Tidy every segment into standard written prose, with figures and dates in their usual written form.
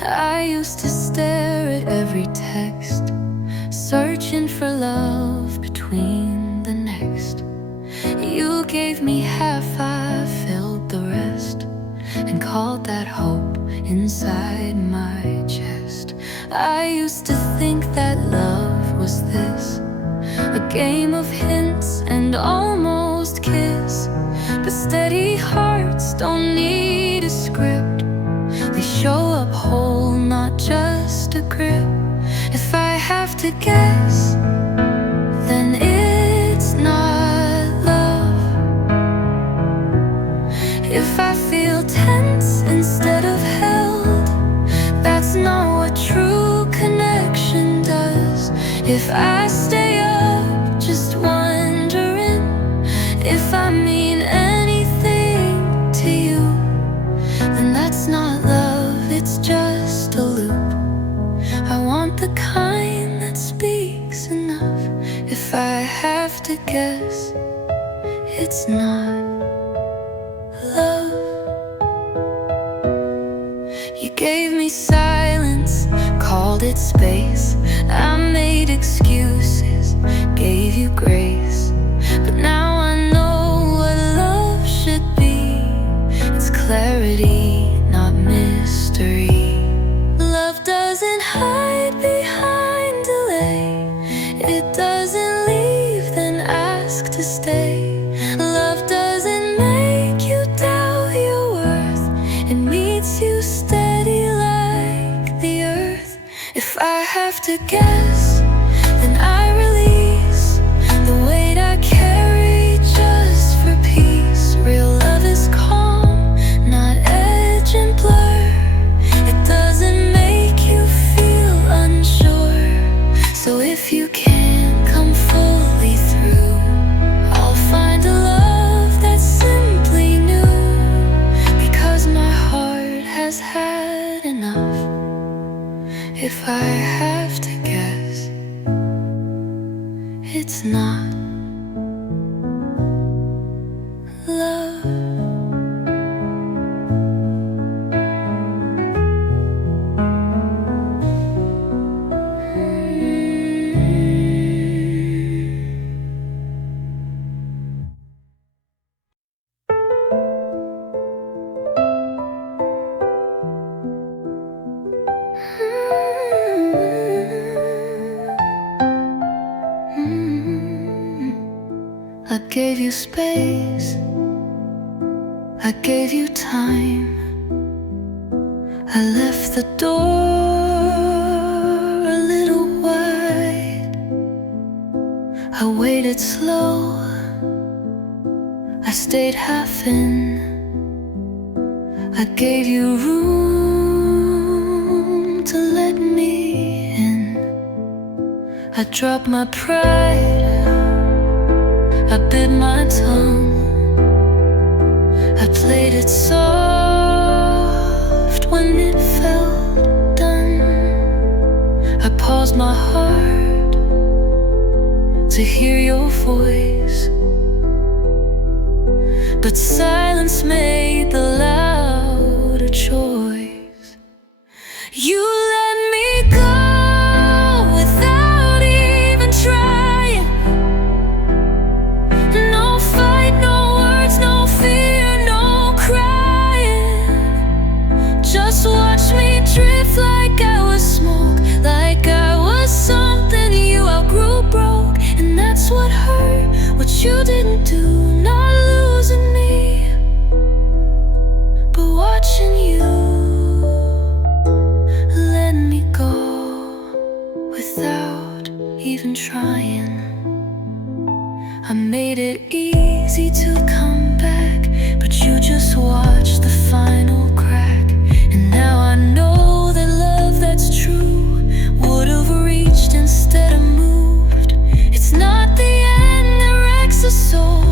I used to stare at every text, searching for love between the next. You gave me half, I filled the rest, and called that hope inside my chest. I used to think that love was this, a game of hints and almost kiss. But steady hearts don't need a script, they show up whole, not just a grip. If I have to guess, then it's not love. If I feel tense instead of held, that's not what true connection does. If I stay up just wondering if I mean anything to you, then that's not love, it's just a loop. I want the kind that speaks enough. If I have to guess, it's not love. You gave me silence, called it space. I made excuses, gave you grace. But now I know what love should be. It's clarity, not mystery. Love doesn't hide behind delay. It doesn't leave, then ask to stay. Love doesn't make you doubt your worth. It meets you steady like the earth. If I have to guess, then I release the weight I carry just for peace. Real love is calm, not edge and blur. It doesn't make you feel unsure. So if you can't come fully through, I'll find a love that's simply new. Because my heart has had enough. If I have to guess, it's not love. I gave you space, I gave you time. I left the door a little wide. I waited slow, I stayed half in. I gave you room to let me in. I dropped my pride, I bit my tongue. I played it soft when it felt done. I paused my heart to hear your voice, but silence made the louder choice. You let me go without even trying. No fight, no words, no fear, no crying. Just watch me drift like I was smoke, like I was something you outgrew, broke. And that's what hurt, what you didn't do. Not losing me, but watching you let me go without even trying. I made it easy to come back, but you just watched the final crack. And now I know that love that's true would've reached instead of moved. It's not the end that wrecks a soul,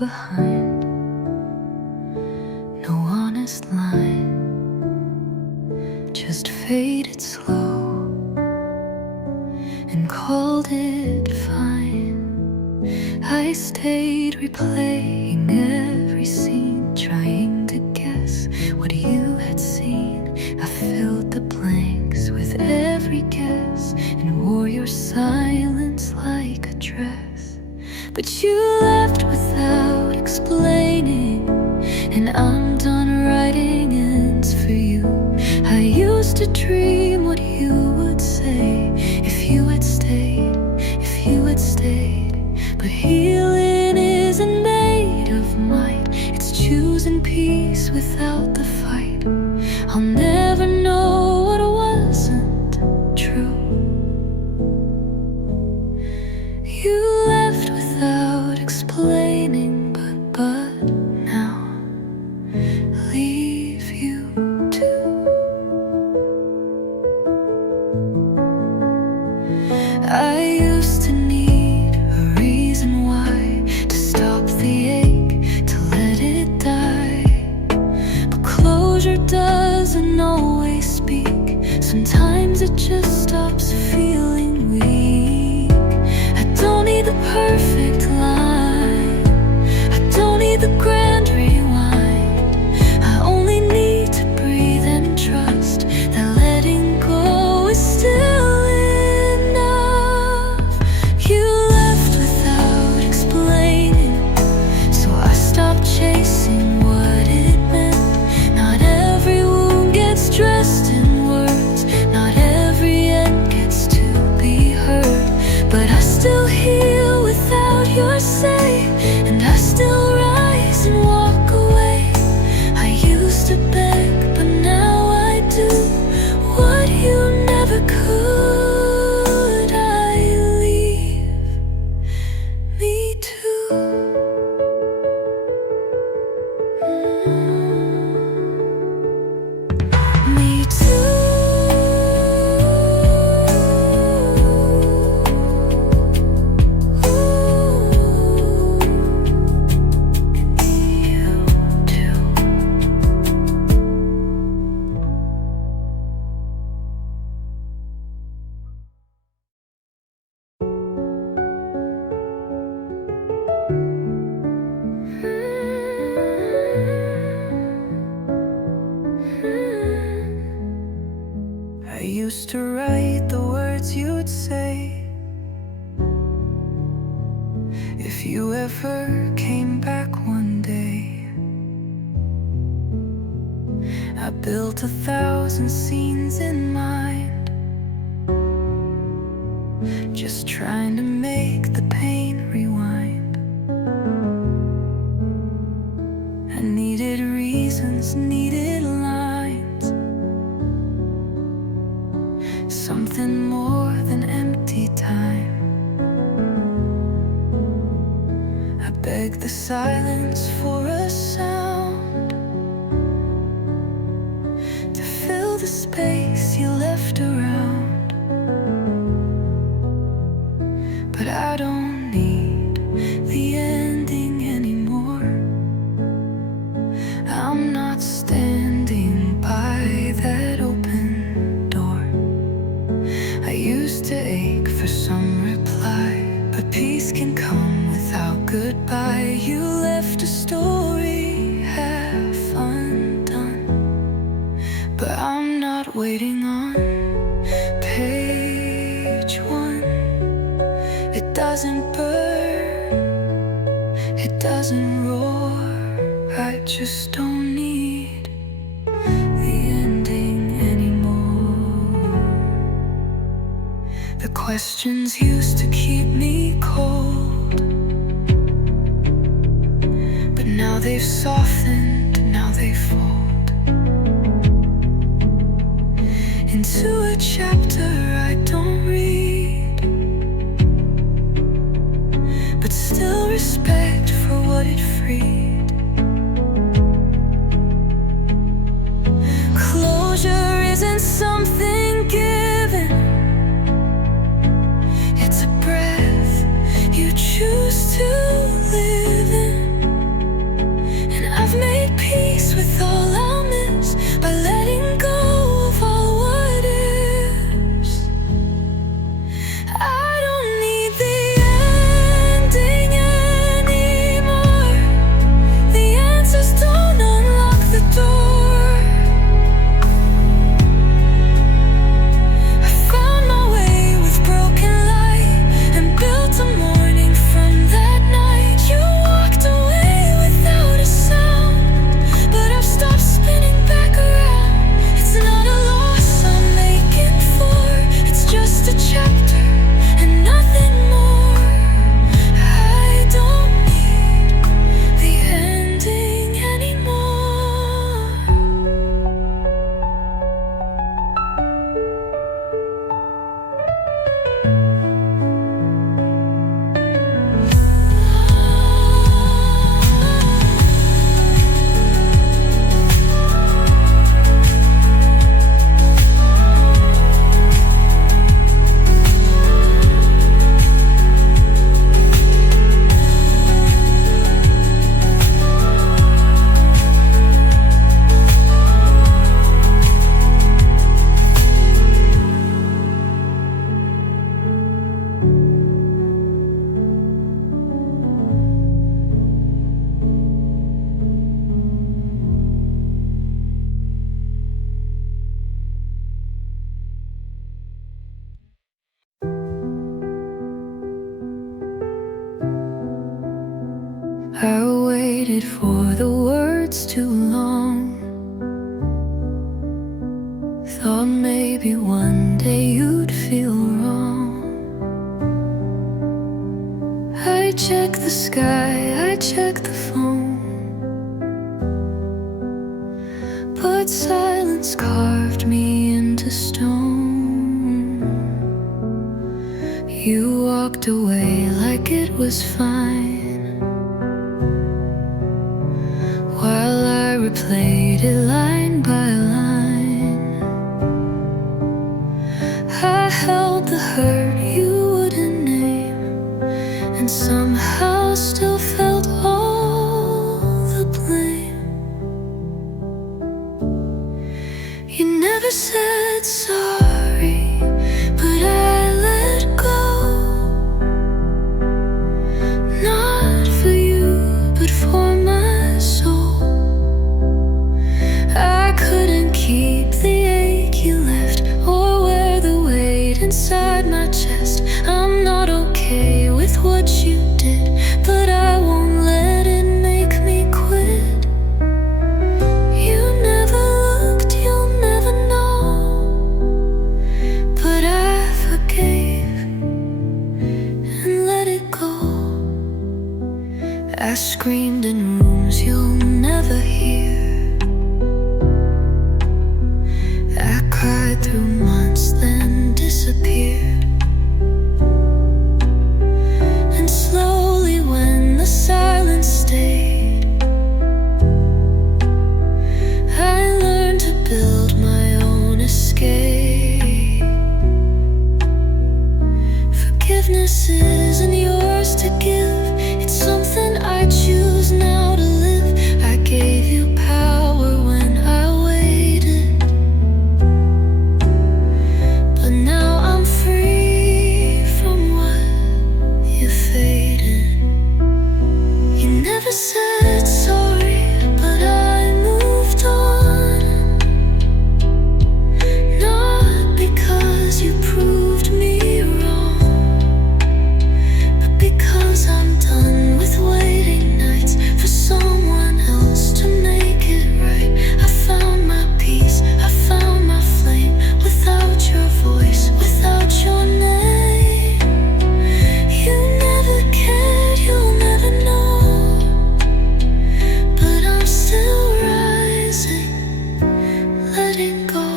behind. No honest line, just faded slow and called it fine. I stayed replaying every scene, trying to guess what you had seen. I filled the blanks with every guess and wore your silence like a dress. But you left without explaining, and I'm done writing ends for you. I used to dream what you would say if you had stayed, if you had stayed. But healing isn't made of might, it's choosing peace without the fight. I'll never know what wasn't true. You left without explaining, but now leave you too. I used to need a reason why, to stop the ache, to let it die. But closure doesn't always speak, sometimes it just stops feeling weak. I don't need the perfect line, I don't need the grand rewind. I only need to breathe and trust that letting go is still enough. You left without explaining, so I stopped chasing what it meant. Not every wound gets dressed in words, not every end gets to be heard. But I still heal without your say, and I still rise and walk away. I used to beg, but now I do what you never could. I leave me too. Me too. You too. I used to write the words you'd say if you ever came back one day. I built 1,000 scenes in mind, just trying to make the pain rewind. I needed reasons, needed lines, something more than empty time. I begged the silence for a sound to fill the space you left around. But I don't need the ending anymore. I'm not standing by that open door. I used to ache for some reply, but peace can come without goodbye. You left a story half undone, but I'm not waiting on page 1. It doesn't burn, it doesn't roar. I just don't need the ending anymore. The questions used to keep me cold, but now they've softened, now they fold into a chapter I don't read, but still respect for what it freed. Closure isn't something given, it's a breath you choose to live in. waited for the words too long. Thought maybe one day you'd feel wrong. I check the sky, I check the phone, but silence carved me into stone. You walked away like it was fine, while I replayed it line by line. I held the hurt you wouldn't name, and somehow still felt all the blame. You never said sorry, but I let go. Not for you, but for my soul. I couldn't keep the ache you left, or wear the weight inside my chest. I'm not okay with what you did, but I won't let it make me quit. You never looked, you'll never know, but I forgave and let it go. I screamed in rooms you'll never hear. I cried through months, then disappeared. And slowly when the silence stayed, I learned to build my own escape. Forgiveness isn't yours to give, it's something I choose now to live. I gave you power when I waited, but now I'm free from what you faded. You never said sorry, but I moved on. Not because you proved me wrong, but because I'm done with waiting nights for someone else to make it right. I found my peace, I found my flame, without your voice, without your name. You never cared, you'll never know, but I'm still rising, letting go.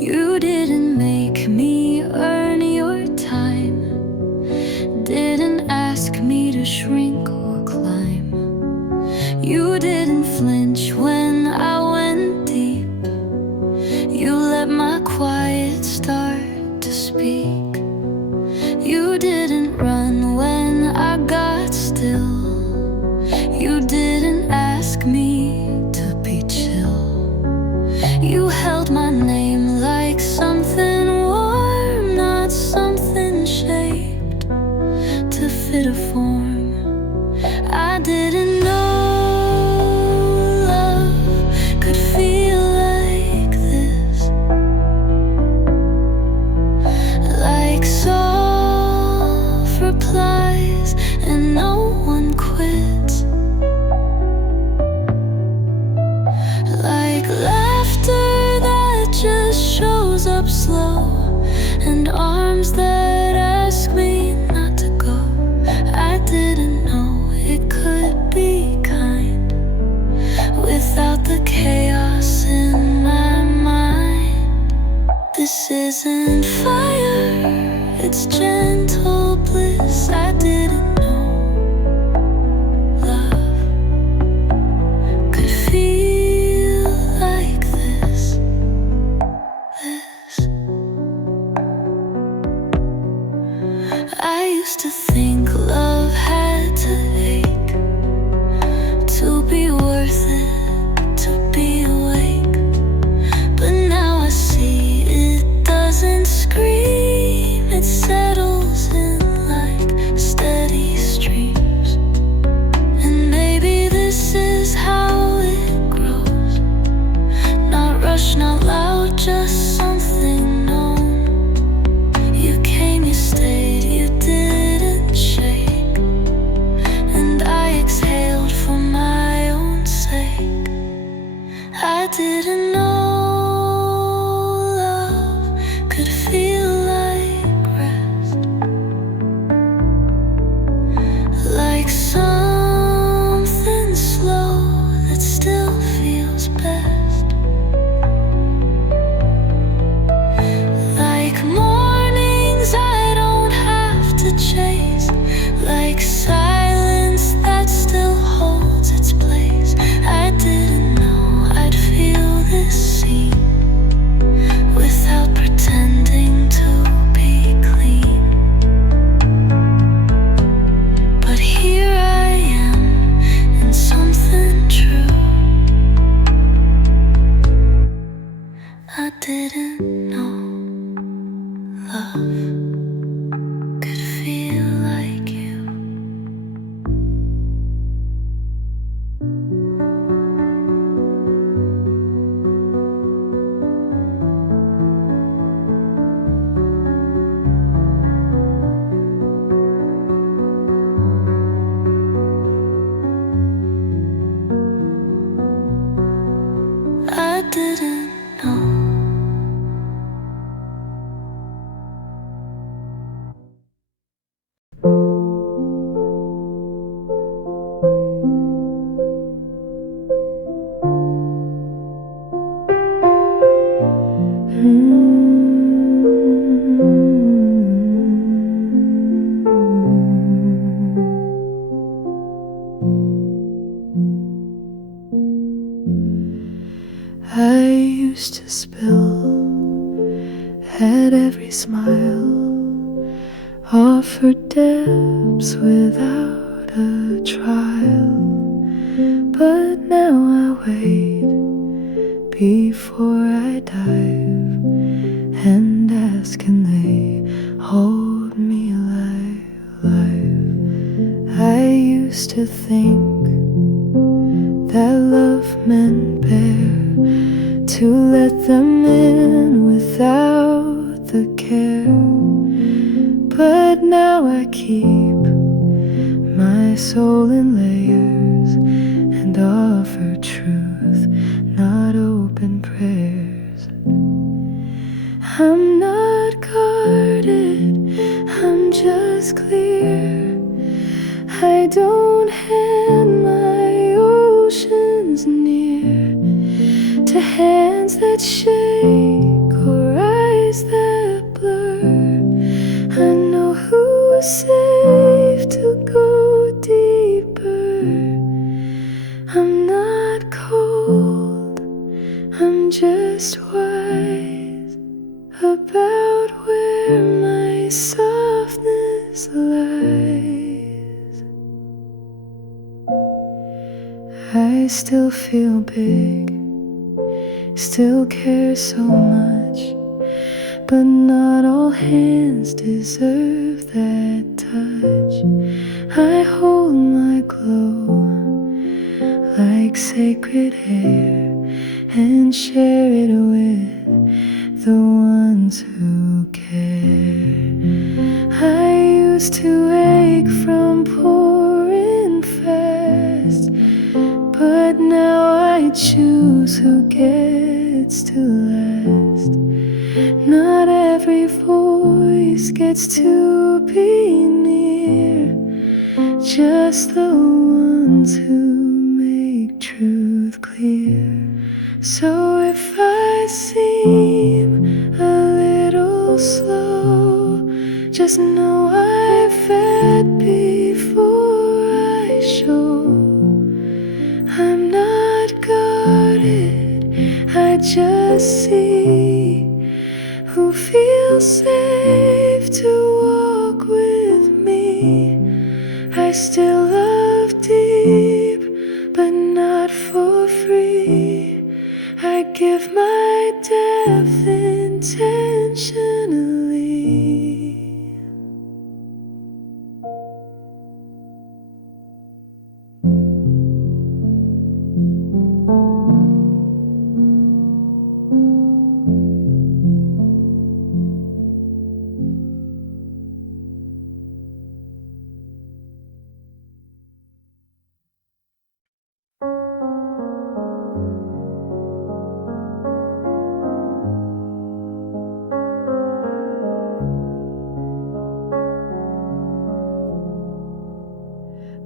You didn't make me earn your time, didn't ask me to shrink or climb. You didn't flinch when I went deep. You let my quiet start to speak. You didn't run when I got still. You didn't ask me to be chill. You held my name like something warm, not something shaped to fit a form. I didn't know love could feel like this, like soft replies and no one quits, like laughter that just shows up slow, and arms that ask me not to go. I didn't know it could be kind without the chaos in my mind. This isn't fire, it's gentle bliss. I didn't know love could feel like this. I used to think love had to ache to be worth it, to be awake, but now I see it doesn't scream. love could feel like you. I didn't know. I used to spill at every smile, offer depths without a trial. But now I wait before I dive and ask, can they hold me alive? I used to think that love meant bare, to let them in without the care. But now I keep my soul in layers and offer truth, not open prayers. I'm not guarded, I'm just clear. I don't hand my oceans near to hands that shake or eyes that blur. I know who's safe to go deeper. I'm not cold, I'm just wise about where my softness lies. I still feel big, still care so much, but not all hands deserve that touch. I hold my glow like sacred air and share it with the ones who care. I used to ache from pouring fast, but now I choose who gets to last. Not every voice gets to be near, just the ones who make truth clear. So if I seem a little slow, just know I've fed before I show. I'm not guarded, I just see who feels safe to walk with me. I still love deep, but not for free. I give my depth intentionally.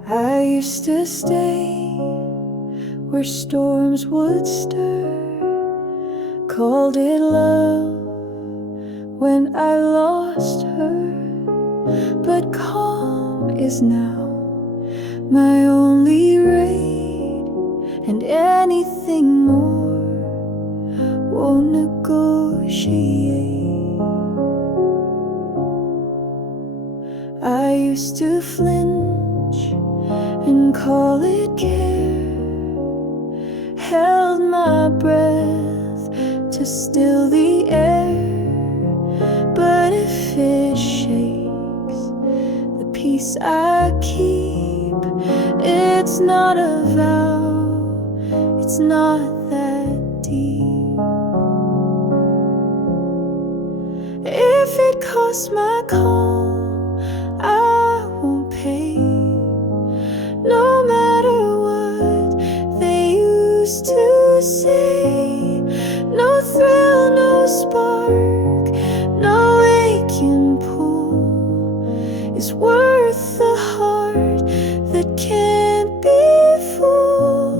I used to stay where storms would stir, called it love when I lost her. But calm is now my only rate, and anything more won't negotiate. I used to flinch and call it care, held my breath to still the air, but it it shakes the peace I keep. It's not a vow, it's not that deep. If it costs my calm, I won't pay. No matter what they used to say, no thrill, no spark, no aching pull is worth the heart that can't be full.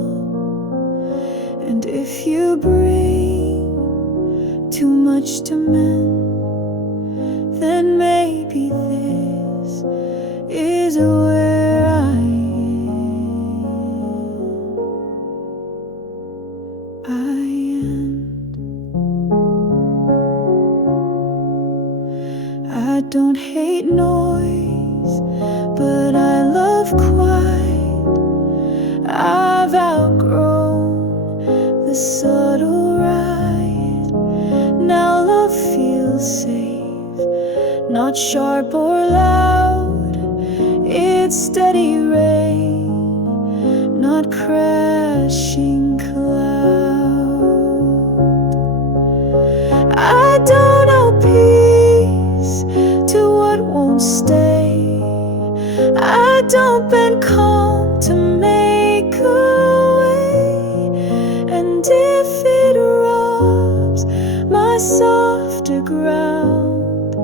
And if you bring too much to mend, then maybe this is where I end. I don't hate noise, but I love quiet. I've outgrown the subtle riot. Now love feels safe, not sharp or loud. It's steady rain, not crashing cloud. I don't know peace to what won't stay. I don't bend calm to make a way. And if it rubs my softer ground,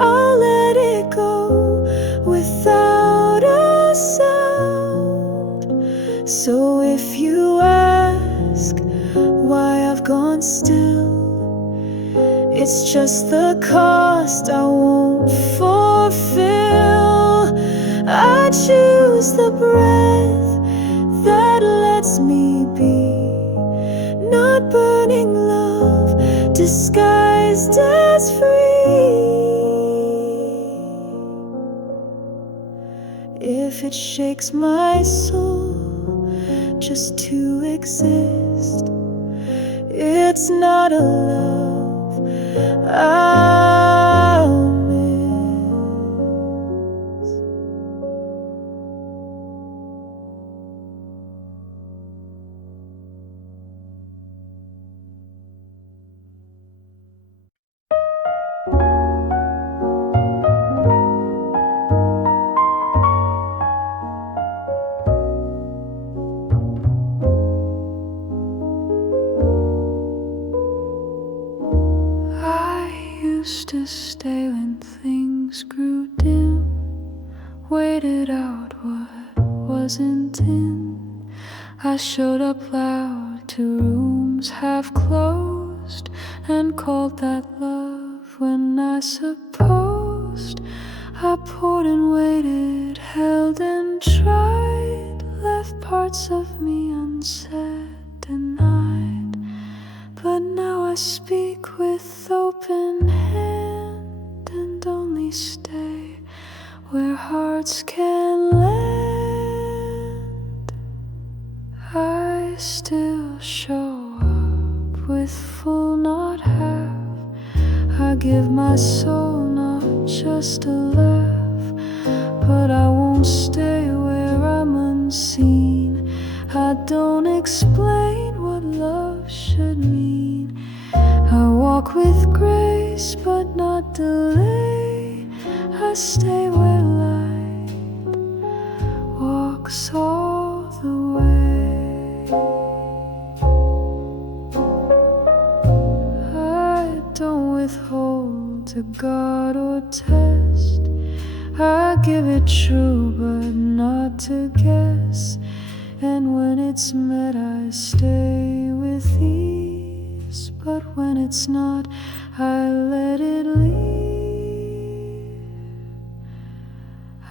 I'll let it go without a sound. So if you ask why I've gone still, it's just the cost I won't fulfill. I choose the breath that lets me be, not burning love disguised as free. If it shakes my soul just to exist, it's not a love I'll miss. Used to stay when things grew dim, waited out what wasn't in. I showed up loud to rooms half closed and called that love when I supposed. I poured and waited, held and tried, left parts of me unsaid, denied. But now I speak with open hand and only stay where hearts can land. I still show up with full, not half. I give my soul, not just a laugh. But I won't stay where I'm unseen. I don't explain what love should mean. I walk with grace but not delay. I stay where light walks all the way. I don't withhold to guard or test. I give it true but not to guess. And when it's met I stay with ease, but when it's not I let it leave.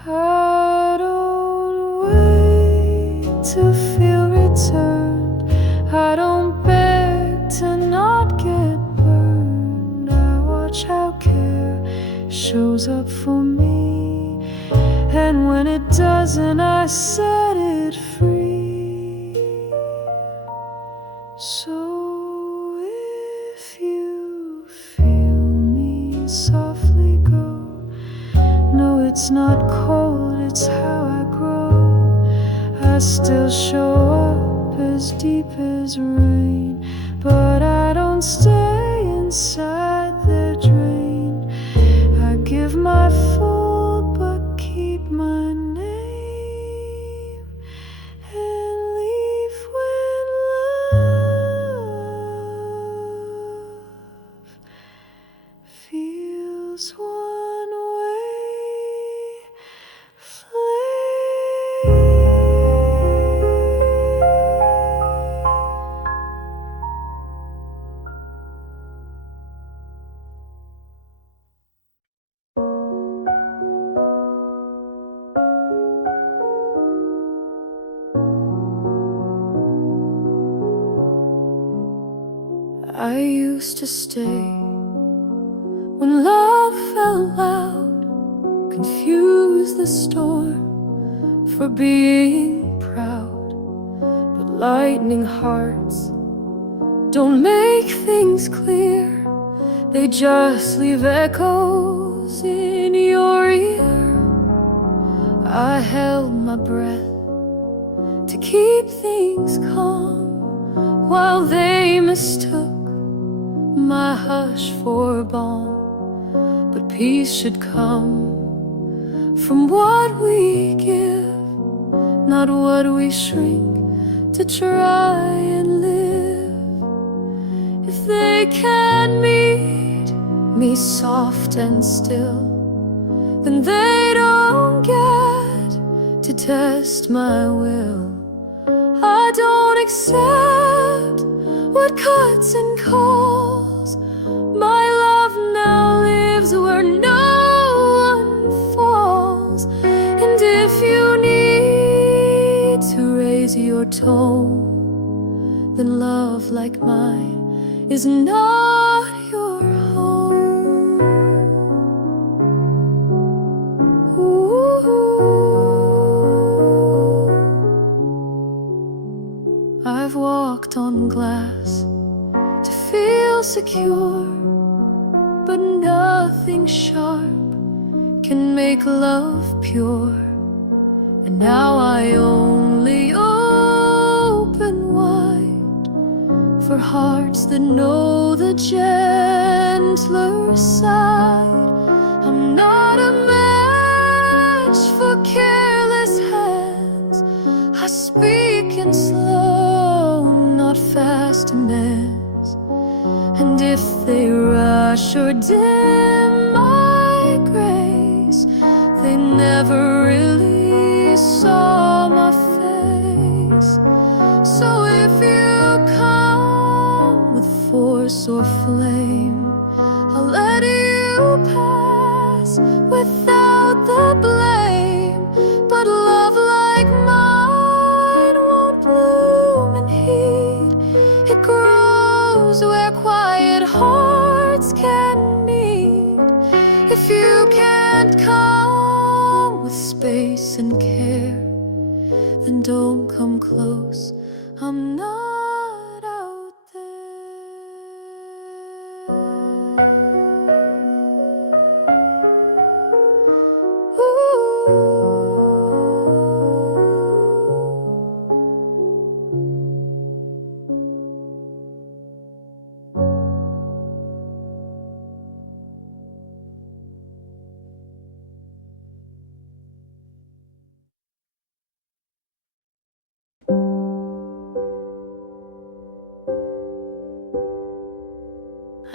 I don't wait to feel returned. I don't beg to not get burned. I watch how care shows up for me, and when it doesn't I set it free. So if you feel me softly go it's not cold, it's how I grow. I still show up as deep as rain, but I don't stay inside the drain. I give my full but keep my name, and leave when love feels one way flame. I used to stay when love fell loud, confuse the storm for being proud. But lightning hearts don't make things clear, they just leave echoes in your ear. I held my breath to keep things calm while they mistook my hush for balm. But peace should come from what we give, not what we shrink to try and live. If they can meet me soft and still, then they don't get to test my will. I don't accept what cuts and calls. My love now lives where no one falls. And if you need to raise your tone, then love like mine is not your home. Ooh. I've walked on glass to feel secure, but nothing sharp can make love pure. And now I only open wide for hearts that know the gentler side. I'm not a match for careless hands. I speak in slow, not fast amends. And if they rush or dim my grace, they never really saw my face. So if you come with force or flame, I'll let you pass without the blame. But love like mine won't bloom in heat. It grows where quiet hearts can meet. If you can't come with space and care, then don't come close. I'm not out there. Ooh.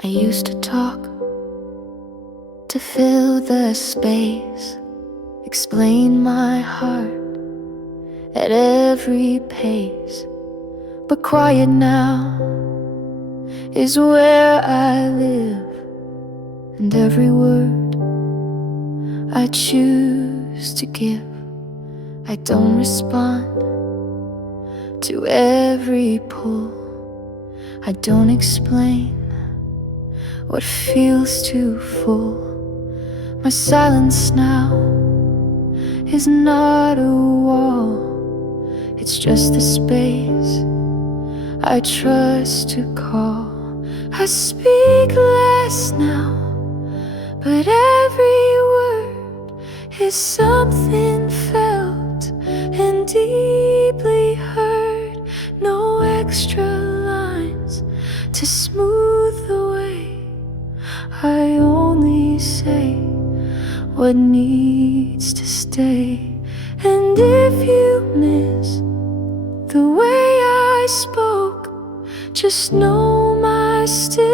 I used to talk to fill the space, explain my heart at every pace. But quiet now is where I live, and every word I choose to give, I don't respond to every pull. I don't explain what feels too full. My silence now is not a wall, it's just a space I trust to call. I speak less now, but every word is something felt and deeply heard. No extra lines to smooth the way. I only say what needs to stay. And if you miss the way I spoke, just know my stillness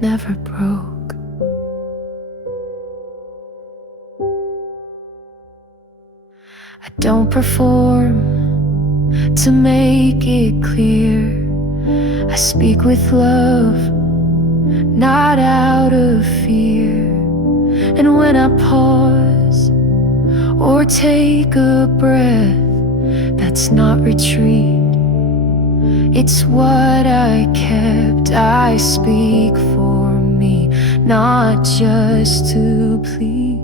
never broke. I don't perform to make it clear. I speak with love, not out of fear. And when I pause or take a breath, that's not retreat, it's what I kept. I speak for me, not just to please.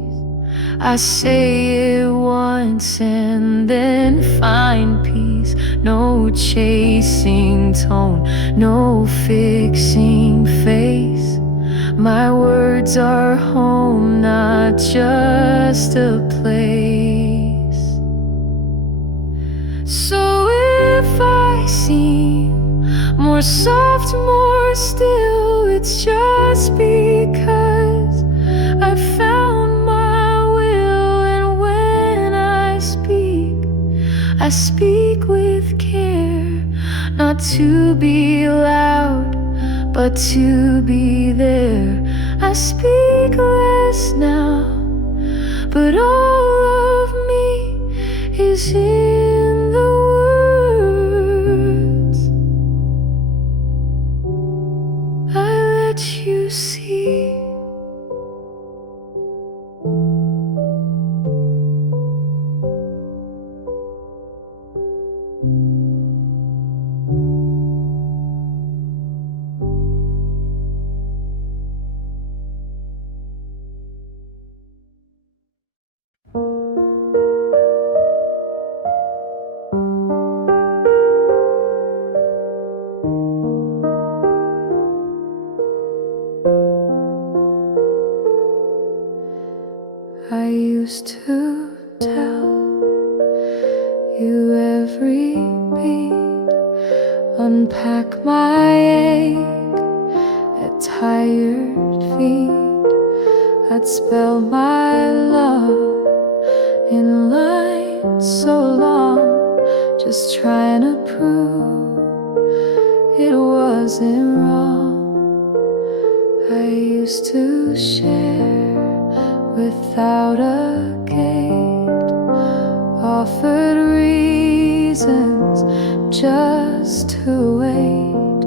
I say it once and then find peace. No chasing tone, no fixing face. My words are home, not just a place. So if I seem more soft, more still, it's just because I found my will. And when I speak with care, not to be loud, but to be there. I speak less now, but all of me is in the words I let you see. I used to tell you every beat, unpack my ache at tired feet. I'd spell my love in lines so long, just trying to prove it wasn't wrong. I used to share without a gate, offered reasons just to wait.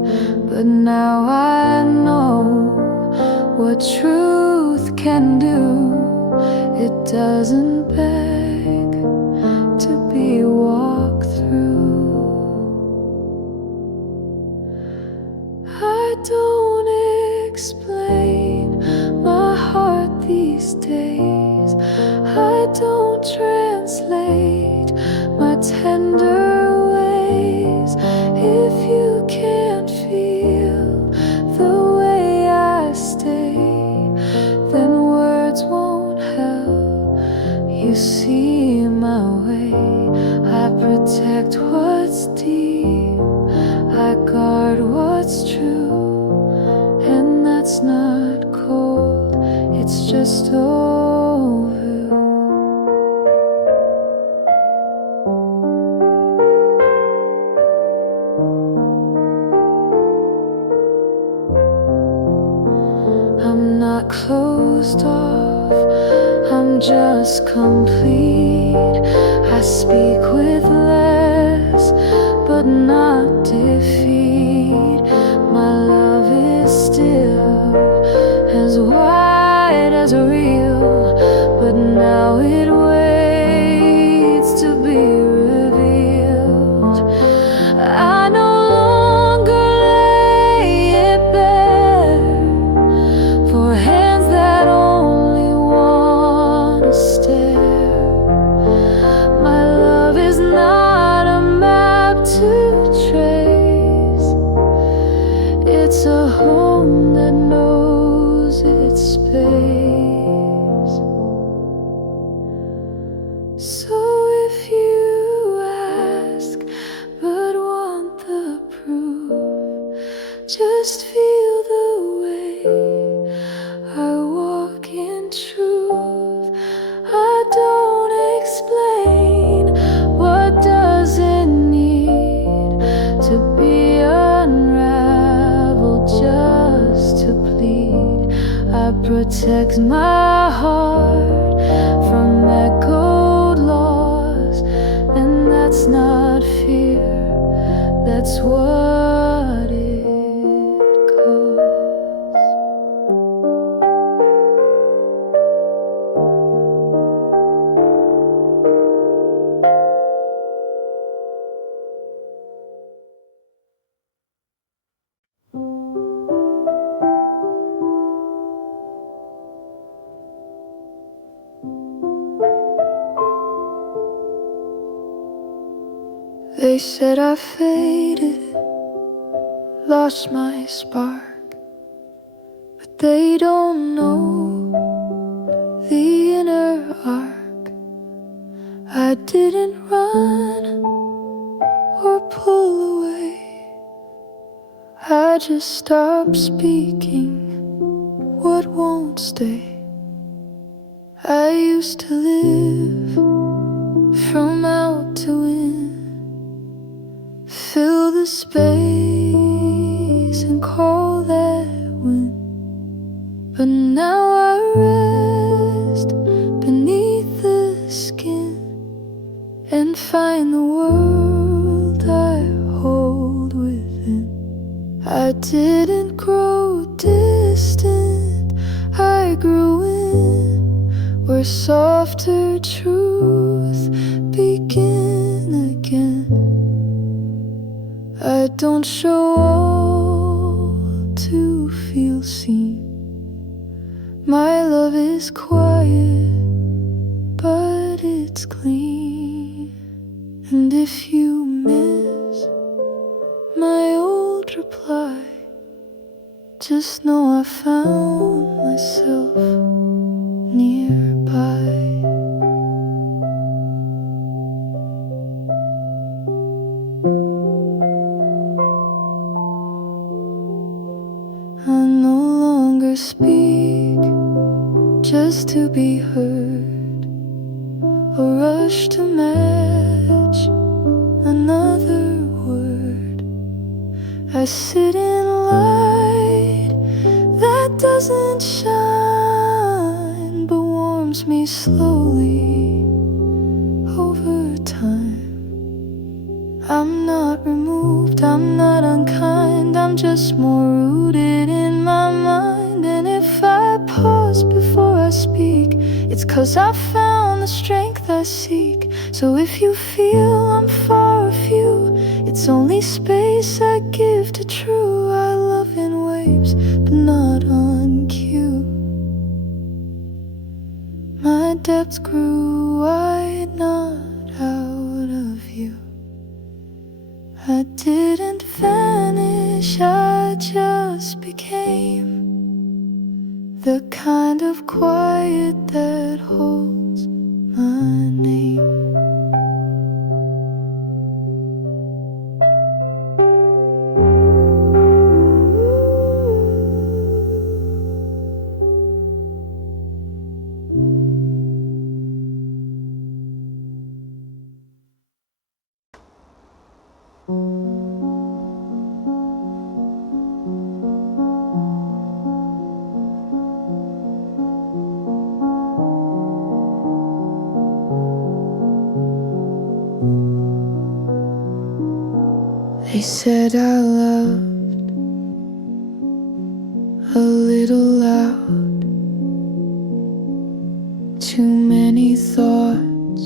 But now I know what truth can do. It doesn't beg to be walked through. I don't explain my heart these days. I don't translate my tender ways. If you can't feel the way I stay, then words won't help you see my way. I protect what's deep, I guard what's true, and that's not cold, it's just over. I'm not closed off, I'm just complete. I speak with less, but not defeat. My love is still as wide as real, but now it waits to be revealed. I no longer lay it bare for hands that only wanna stare. My love is not a map to trace, it's a home that knows protects my heart from echoed loss. And that's not fear, that's what it costs. They said I faded, lost my spark, but they don't know the inner arc. I didn't run or pull away, I just stopped speaking what won't stay. I used to live from out to in, fill the space and call that wind. But now I rest beneath the skin and find the world I hold within. I didn't grow distant, I grew in where softer truth begin again. I don't show all to feel seen. My love is quiet, but it's clean. And if you miss my old reply, just know I found myself nearby. Speak just to be heard, or rush to match another word. I sit in light that doesn't shine, but warms me slowly over time. I'm not removed, I'm not unkind, I'm just more rooted in my mind. And if I pause before I speak, it's 'cause I found the strength I seek. So if you feel I'm far of you, it's only space I give to true. I love in waves, but not on cue. My depths grew wide, not out of view. I didn't vanish, I just became the kind of quiet that holds my name. They said I loved a little loud, too many thoughts,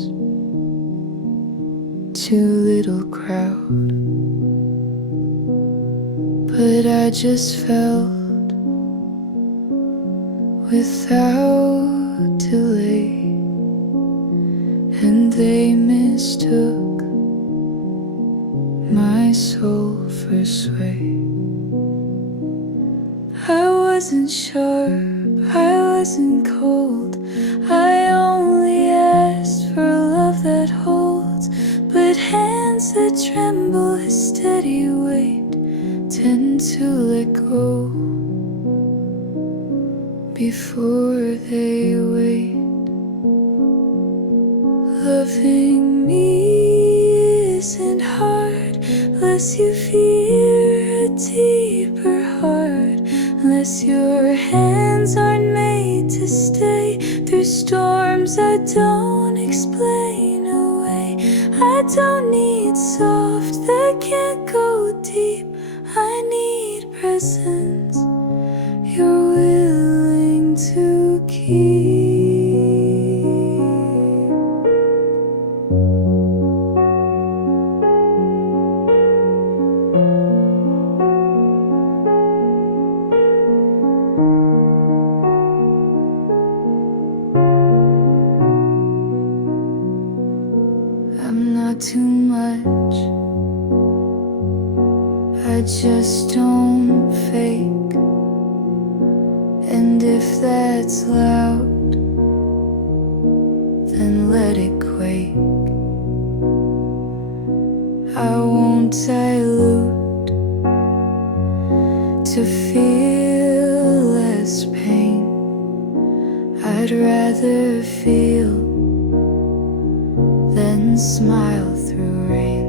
too little crowd. But I just felt without delay, and they mistook my soul for sway. I wasn't sharp, I wasn't cold, I only asked for a love that holds. But hands that tremble a steady weight tend to let go before they wait. Loving me isn't hard unless you fear a deeper heart, unless your hands aren't made to I don't explain away. I don't need soft that can't go deep. I need presence you're willing to keep. I'm not too much, I just don't fake. And if that's loud, then let it quake. I won't dilute to feel less pain. I'd rather feel than smile through rain.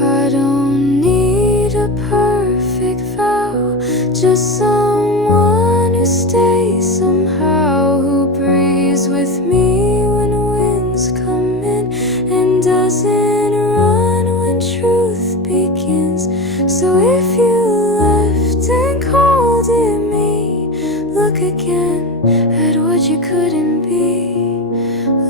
I don't need a perfect vow, just someone who stays somehow, who breathes with me when winds come in and doesn't run when truth begins. So if you left and called it me, look again at what you couldn't be.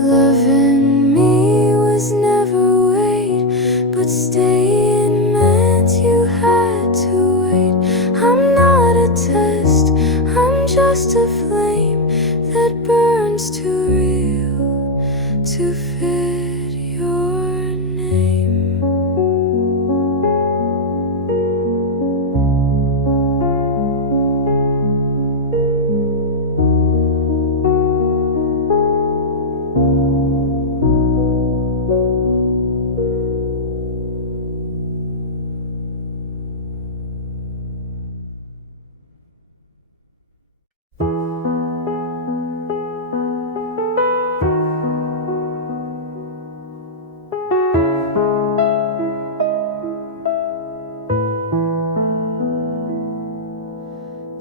Loving me was never wait, but staying meant you had to wait. I'm not a test, I'm just a flame that burns too real to fit your name.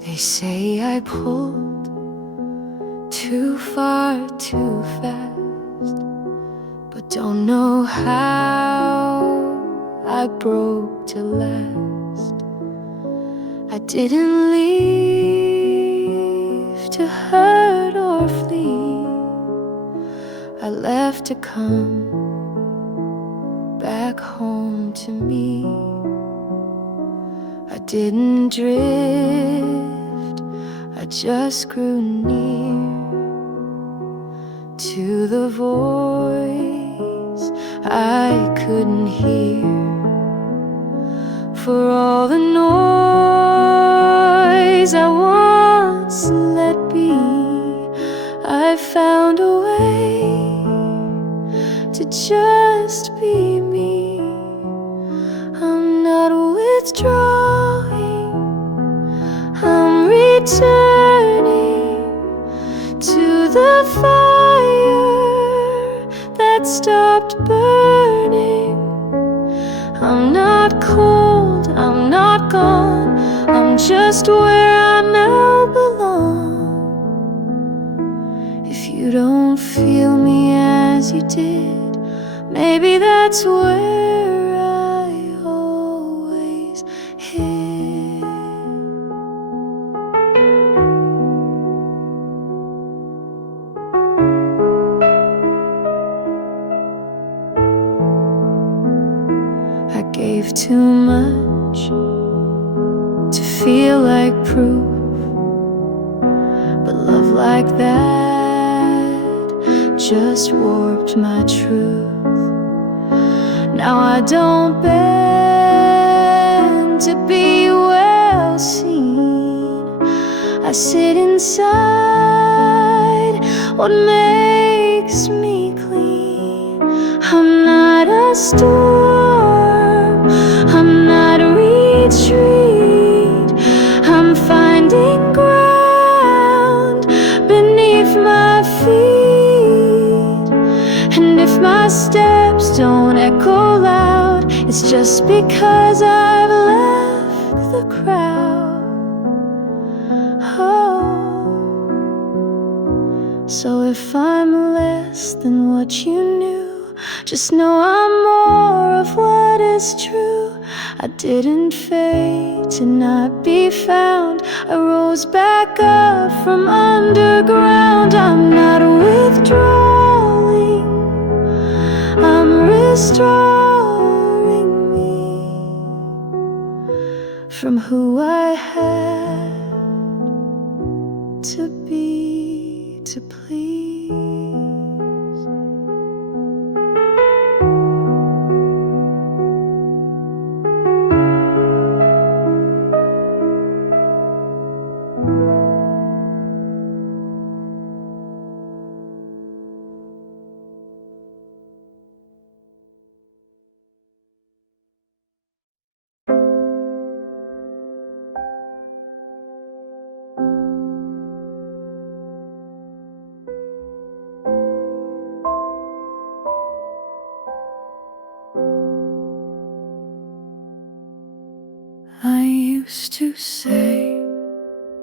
They say I pulled too far too fast, but don't know how I broke to last. I didn't leave to hurt or flee, I left to come back home to me. I didn't drift, I just grew near to the voice I couldn't hear. For all the noise I once let be, I found a way to just be me. I'm not withdrawing, I'm returning to the fire that stopped burning. I'm not cold, I'm not gone, I'm just where I now belong. If you don't feel me as you did, maybe that's where I always hid. I gave too much to feel like proof, but love like that just warped my truth. Now I don't bend to be well seen, I sit inside what makes me clean. I'm not a storm, I'm not a retreat, I'm finding ground beneath my feet. And if my steps don't echo loud, it's just because I've left the crowd. Oh, if I'm less than what you knew, just know I'm more of what is true. I didn't fade to not be found. I rose back up from underground. I'm not withdrawing, I'm restoring me from who I had to be, to please. I used to say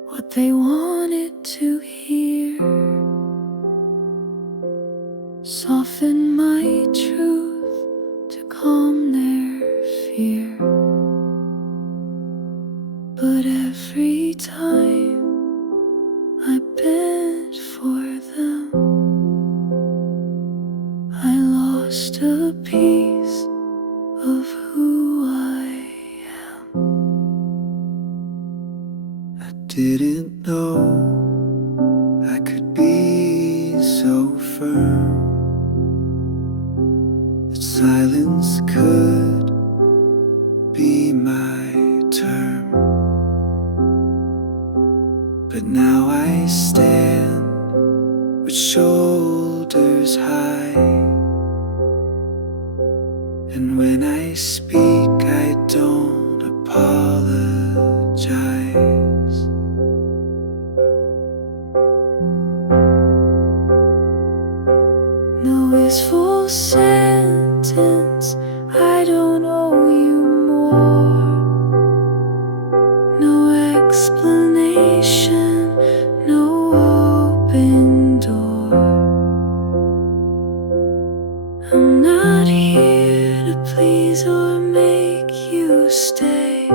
what they wanted to hear, soften my truth to calm their fear. But every time I bent for them, I lost a piece of who I am. I didn't know I could be so firm, that silence could be my term. But now I stand with shoulders high, and when I speak I don't apologize. No wistful sentence, I don't owe you more. No explanation, no open door. I'm not here to please or make you stay.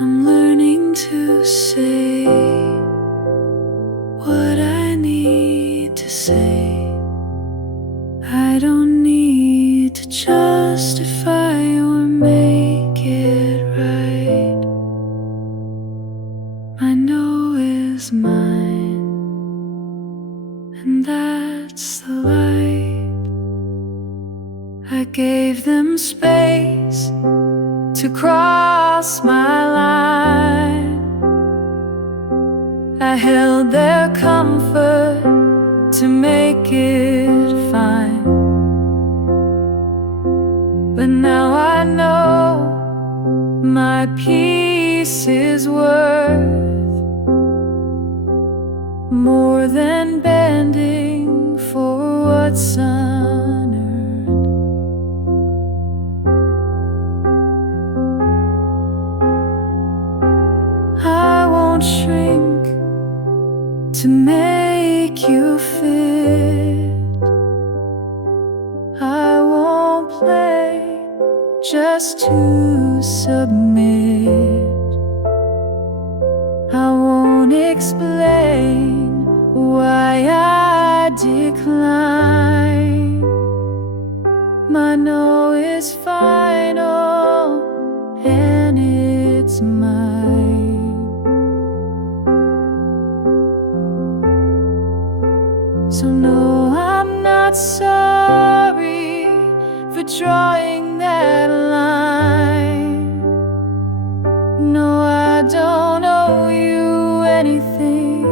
I'm learning to say what I need to say. I don't need to justify or make it right. My no is mine, and that's the light. I gave them space to cross my line. I held their comfort to make it fine. But now I know my peace is worth more than bending for what's unearned. I won't shrink to make you fit. I won't play just to submit. I won't explain why I decline. My no is final, and it's mine. So no, I'm not sorry for drawing that line. No, I don't owe you anything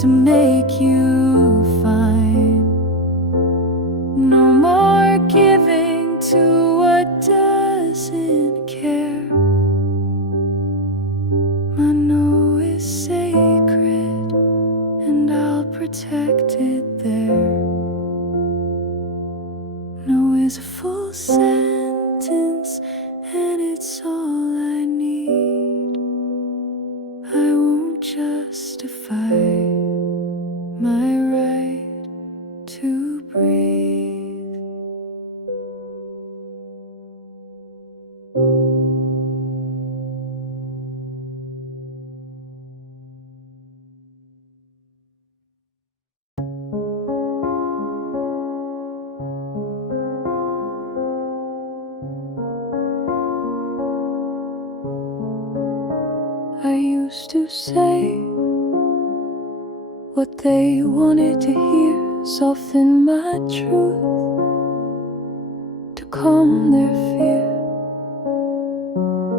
to make you fine. No more giving to what doesn't care. My no is sacred, and I'll protect it there. No is a full sentence, and it's all I need. I won't justify my right. I used to say what they wanted to hear, soften my truth to calm their fear.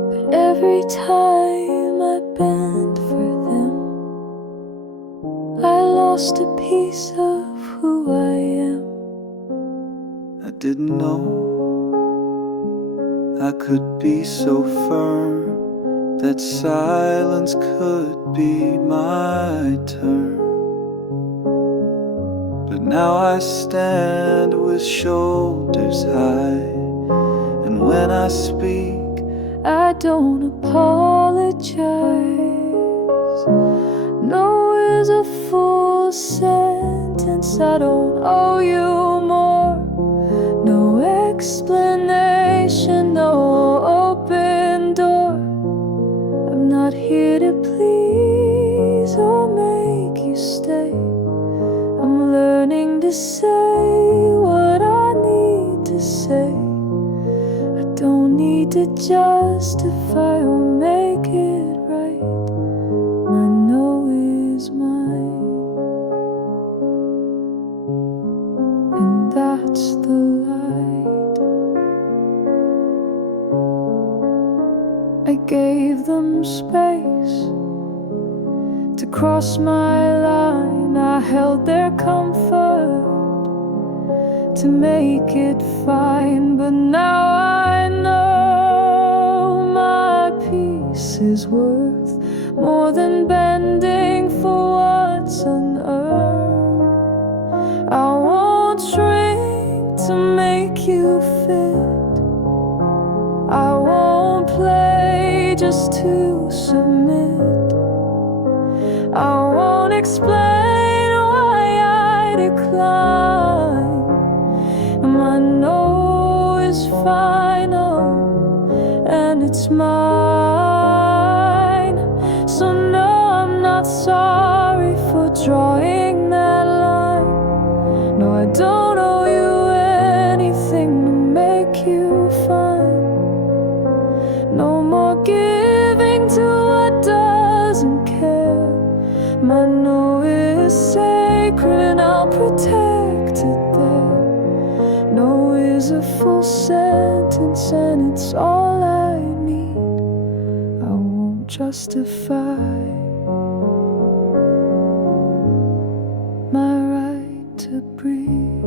But every time I bent for them, I lost a piece of who I am. I didn't know I could be so firm, that silence could be my turn. But now I stand with shoulders high, and when I speak, I don't apologize. No is a full sentence. I don't owe you more. No explanation, no open door. I'm not here to please or make you stay. I'm learning to say what I need to say. I don't need to justify or make it right. My no is mine, and that's the light. I gave them space to cross my line. I held their comfort to make it fine. But now I know my peace is worth more than bending for what's unearned. I won't shrink to make you fit. I won't play just to submit. I won't explain why I decline. My no is final, and it's mine. So no, I'm not sorry for drawing that line. No, I don't owe you anything to make you fine. No more giving to what doesn't care. My no is sacred, and I'll protect it there. No is a full sentence, and it's all I need. I won't justify my right to breathe.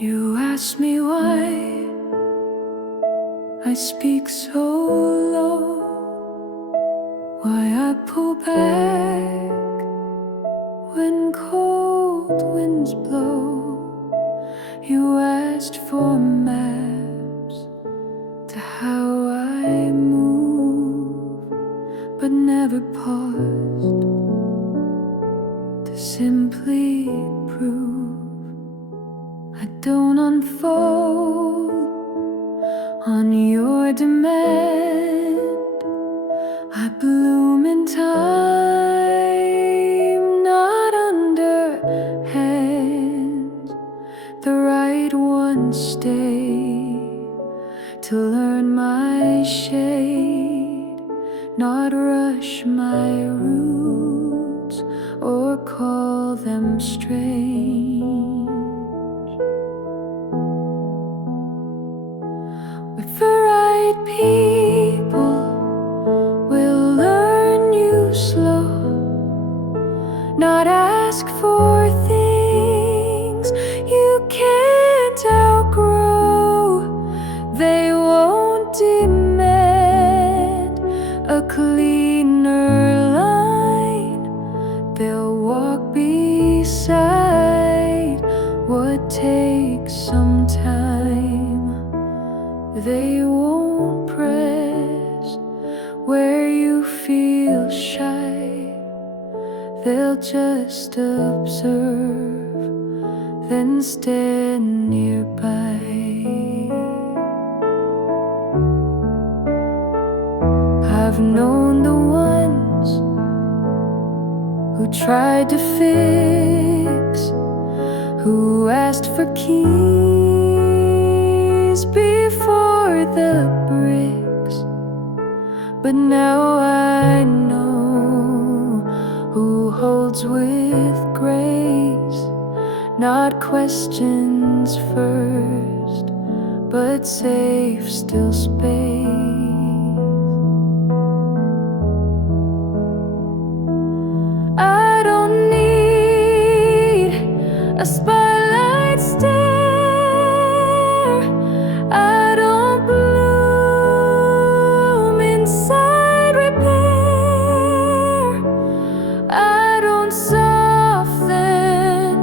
You ask me why I speak so low, why I pull back when cold winds blow. You asked for maps to how I move, but never paused to simply prove I don't unfold on your demand. I bloom in time, not under hands. The right ones stay to learn my shade, not rush my roots or call them strange. With the right people, we'll learn you slow, not ask for things you can't outgrow. They won't demand a clean They won't press where you feel shy. They'll just observe, then stand nearby. I've known the ones who tried to fix, who asked for keys before the bricks. But now I know who holds with grace, not questions first, but safe still space. I don't need a spotlight stare. I don't bloom inside repair. I don't soften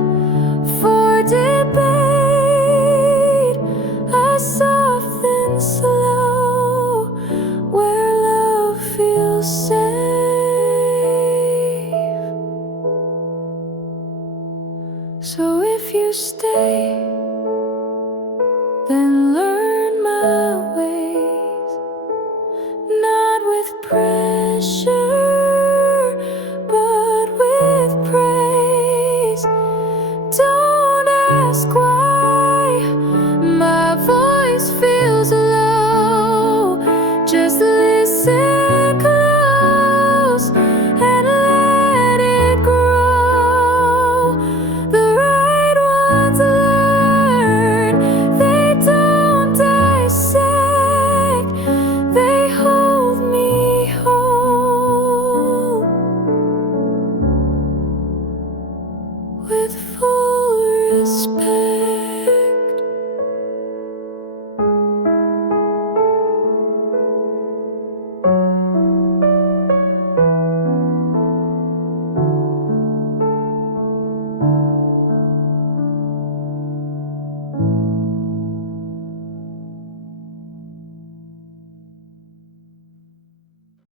for debate. I soften slow where love feels safe.